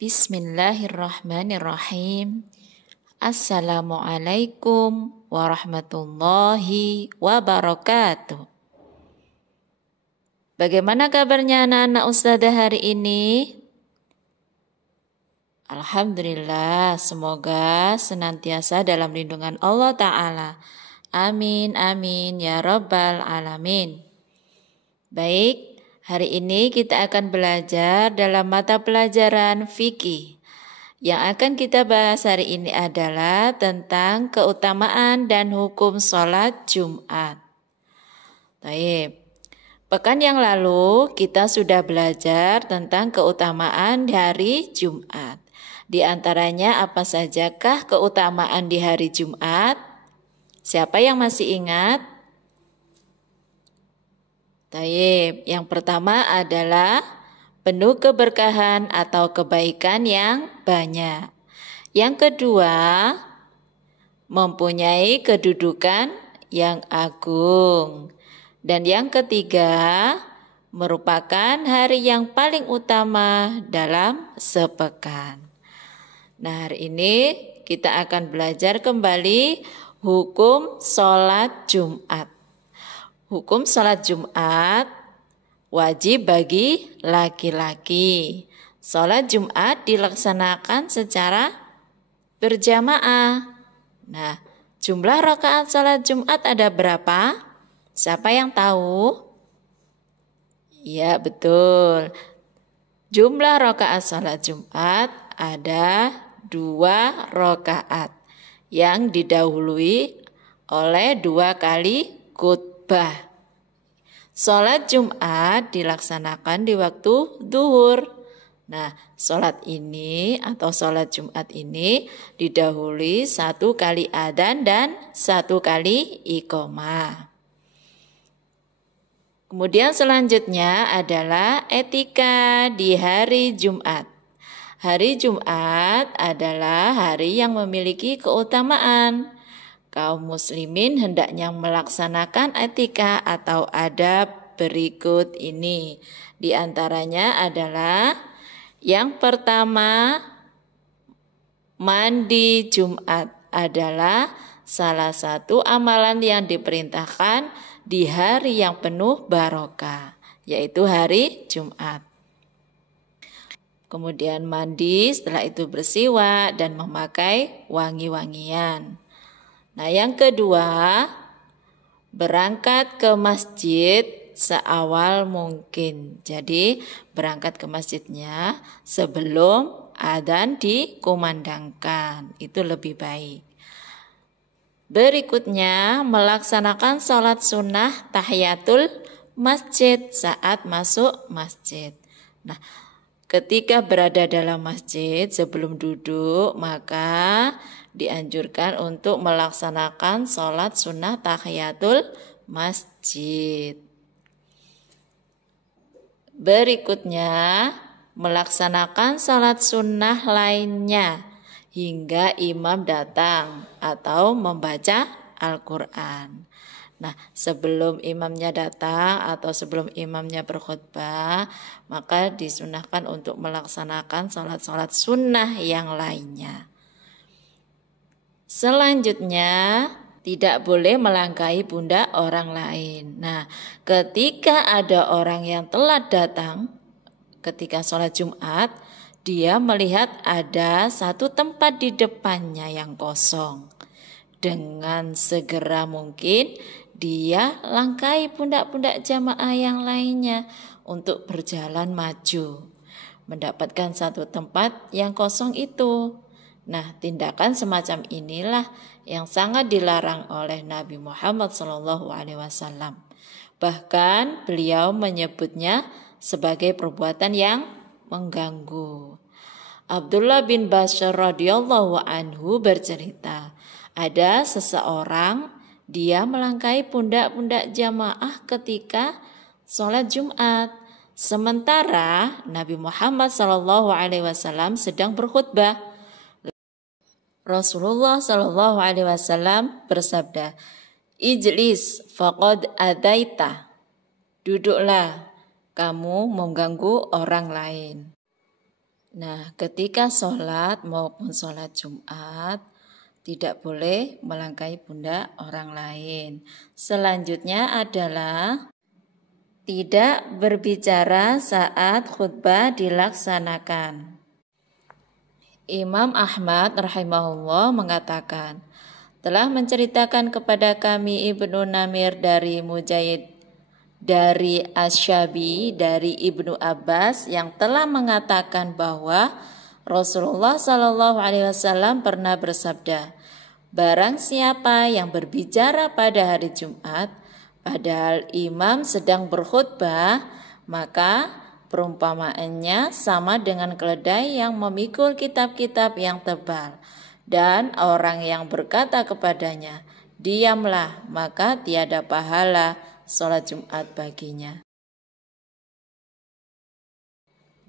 Bismillahirrahmanirrahim. Assalamualaikum warahmatullahi wabarakatuh. Bagaimana kabarnya anak-anak Ustadzah hari ini? Alhamdulillah, semoga senantiasa dalam lindungan Allah Ta'ala. Amin, amin, ya Rabbal Alamin. Baik, hari ini kita akan belajar dalam mata pelajaran fikih. Yang akan kita bahas hari ini adalah tentang keutamaan dan hukum sholat Jumat. Baik, pekan yang lalu kita sudah belajar tentang keutamaan di hari Jumat. Di antaranya apa sajakah keutamaan di hari Jumat? Siapa yang masih ingat? Taib, yang pertama adalah penuh keberkahan atau kebaikan yang banyak. Yang kedua, mempunyai kedudukan yang agung. Dan yang ketiga, merupakan hari yang paling utama dalam sepekan. Nah, hari ini kita akan belajar kembali hukum sholat Jumat. Hukum sholat Jumat wajib bagi laki-laki. Sholat Jumat dilaksanakan secara berjamaah. Nah, jumlah rakaat sholat Jumat ada berapa? Siapa yang tahu? Ya, betul. Jumlah rakaat sholat Jumat ada 2 rakaat yang didahului oleh 2 kali khutbah. Sholat Jumat dilaksanakan di waktu duhur. Nah, sholat ini atau sholat Jumat ini didahului 1 kali adzan dan 1 kali iqomah. Kemudian selanjutnya adalah etika di hari Jumat. Hari Jumat adalah hari yang memiliki keutamaan. Kaum muslimin hendaknya melaksanakan etika atau adab berikut ini. Di antaranya adalah yang pertama, mandi Jumat adalah salah satu amalan yang diperintahkan di hari yang penuh barokah, yaitu hari Jumat. Kemudian mandi, setelah itu bersiwak dan memakai wangi-wangian. Nah, yang kedua, berangkat ke masjid seawal mungkin. Jadi, berangkat ke masjidnya sebelum adzan dikumandangkan. Itu lebih baik. Berikutnya, melaksanakan sholat sunnah tahiyatul masjid saat masuk masjid. Nah, ketika berada dalam masjid sebelum duduk, maka dianjurkan untuk melaksanakan sholat sunnah tahiyatul masjid. Berikutnya, melaksanakan sholat sunnah lainnya hingga imam datang atau membaca Al-Quran. Nah, sebelum imamnya datang atau sebelum imamnya berkhutbah, maka disunahkan untuk melaksanakan sholat-sholat sunnah yang lainnya. Selanjutnya, tidak boleh melangkahi pundak orang lain. Nah, ketika ada orang yang telat datang ketika sholat Jumat, dia melihat ada satu tempat di depannya yang kosong. Dengan segera mungkin dia langkahi pundak-pundak jamaah yang lainnya untuk berjalan maju, mendapatkan satu tempat yang kosong itu. Nah, tindakan semacam inilah yang sangat dilarang oleh Nabi Muhammad SAW. Bahkan beliau menyebutnya sebagai perbuatan yang mengganggu. Abdullah bin Bashar radhiyallahu anhu bercerita, ada seseorang dia melangkahi pundak-pundak jamaah ketika sholat Jumat. Sementara Nabi Muhammad SAW sedang berkhutbah. Rasulullah SAW bersabda, "Ijlis faqad adaita." Duduklah, kamu mengganggu orang lain. Nah, ketika sholat maupun sholat Jumat, tidak boleh melangkahi pundak orang lain. Selanjutnya adalah tidak berbicara saat khutbah dilaksanakan. Imam Ahmad rahimahullah mengatakan, telah menceritakan kepada kami Ibnu Namir dari Mujahid, dari Asy-Syabi, dari Ibnu Abbas yang telah mengatakan bahwa Rasulullah Shallallahu Alaihi Wasallam pernah bersabda, barang siapa yang berbicara pada hari Jumat, padahal imam sedang berkhutbah, maka perumpamaannya sama dengan keledai yang memikul kitab-kitab yang tebal. Dan orang yang berkata kepadanya, diamlah, maka tiada pahala sholat Jumat baginya.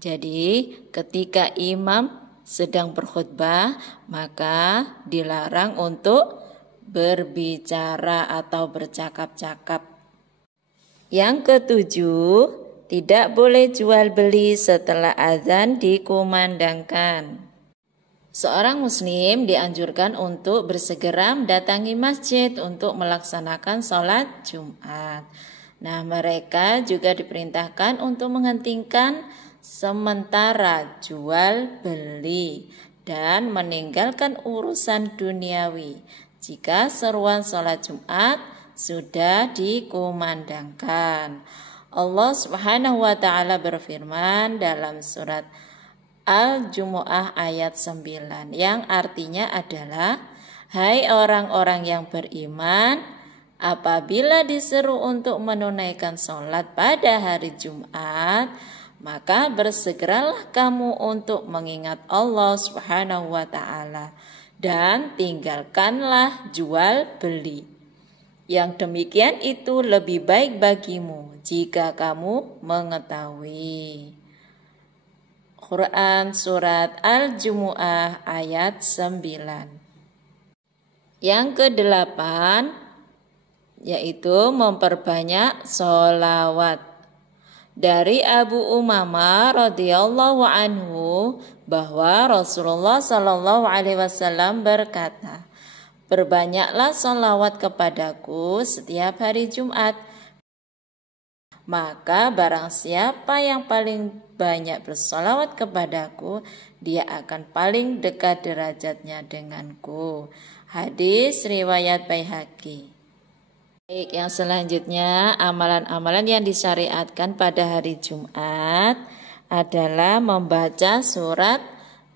Jadi ketika imam sedang berkhutbah, maka dilarang untuk berbicara atau bercakap-cakap. Yang ketujuh, tidak boleh jual beli setelah azan dikumandangkan. Seorang muslim dianjurkan untuk bersegera mendatangi masjid untuk melaksanakan sholat Jumat. Nah, mereka juga diperintahkan untuk menghentikan sementara jual beli dan meninggalkan urusan duniawi jika seruan sholat Jumat sudah dikumandangkan. Allah Subhanahu wa taala berfirman dalam surat Al-Jumu'ah ayat 9 yang artinya adalah, hai orang-orang yang beriman, apabila diseru untuk menunaikan sholat pada hari Jumat, maka bersegeralah kamu untuk mengingat Allah Subhanahu wa taala dan tinggalkanlah jual beli. Yang demikian itu lebih baik bagimu jika kamu mengetahui. Quran Surat Al-Jumu'ah ayat 9. Yang kedelapan, yaitu memperbanyak sholawat. Dari Abu Umamah radhiyallahu anhu bahwa Rasulullah Shallallahu Alaihi Wasallam berkata, berbanyaklah sholawat kepadaku setiap hari Jumat. Maka barang siapa yang paling banyak bersolawat kepadaku, dia akan paling dekat derajatnya denganku. Hadis riwayat Baihaqi. Baik, yang selanjutnya amalan-amalan yang disyariatkan pada hari Jumat adalah membaca surat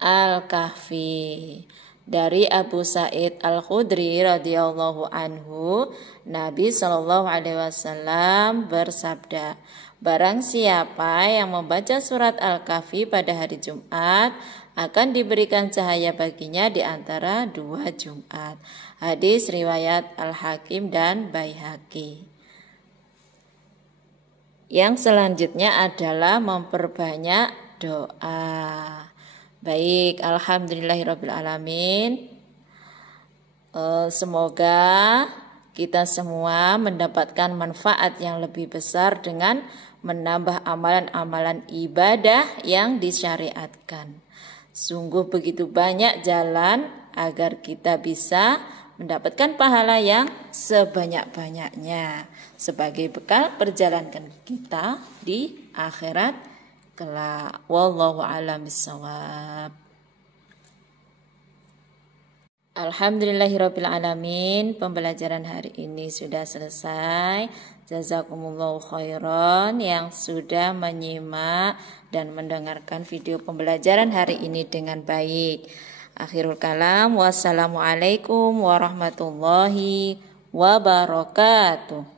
Al-Kahfi. Dari Abu Sa'id Al-Khudri radhiyallahu anhu, Nabi Shallallahu Alaihi Wasallam bersabda, barang siapa yang membaca surat Al-Kahfi pada hari Jumat, akan diberikan cahaya baginya di antara dua Jumat. Hadis riwayat Al-Hakim dan Baihaqi. Yang selanjutnya adalah memperbanyak doa. Baik, alhamdulillahirrabbilalamin. Semoga kita semua mendapatkan manfaat yang lebih besar dengan menambah amalan-amalan ibadah yang disyariatkan. Sungguh begitu banyak jalan agar kita bisa mendapatkan pahala yang sebanyak-banyaknya sebagai bekal perjalanan kita di akhirat kelak. Wallahu a'lam bishawab. Alhamdulillahirabbil alamin. Pembelajaran hari ini sudah selesai. Jazakumullahu khairan yang sudah menyimak dan mendengarkan video pembelajaran hari ini dengan baik. Akhirul kalam, wassalamualaikum warahmatullahi wabarakatuh.